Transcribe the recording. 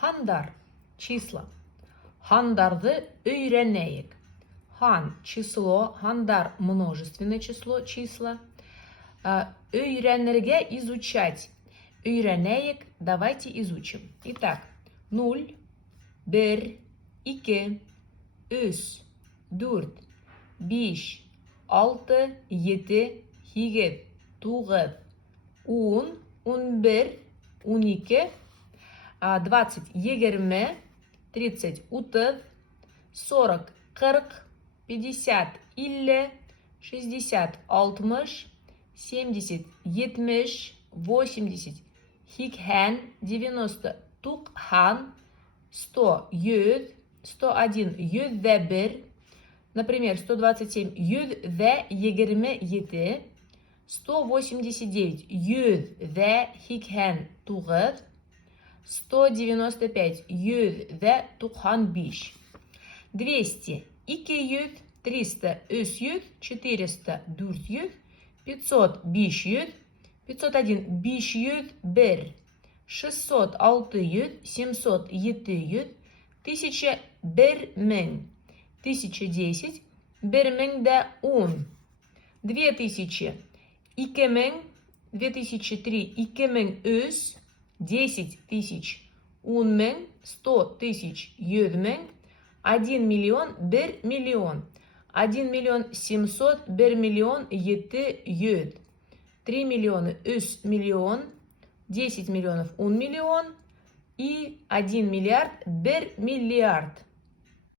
Handar числа. Handарды öğreneyik. Han число, handar множественное число, числа. Öğrenirge изучать. Öğreneyik, давайте изучим. Итак, 0, 1, 2, 3, 4, 5, 6, 7, 8, 9, 10, 11, 12, 20, 20, 30, 30, 40, 40, 50, 50, 60, 60, 70, 70, 80, 80, 90, 90, 100, 100, 101, 101, например, 127, 127, 189, 189, 195, 195, 200, 200, 300, 300, 400, 400, 500, 500, 501, 501, 600, 600, 700, 700, 1000, 1000, 1010, 1010, 2000, 2000, 2003, 2003, 10 тысяч, 10.000, 100 тысяч, 100.000, 1 миллион, 1 миллион, 1 миллион 700, 1 миллион 700, 3 миллиона 3 миллион, 10 миллионов 1 миллион и 1 миллиард 1 миллиард.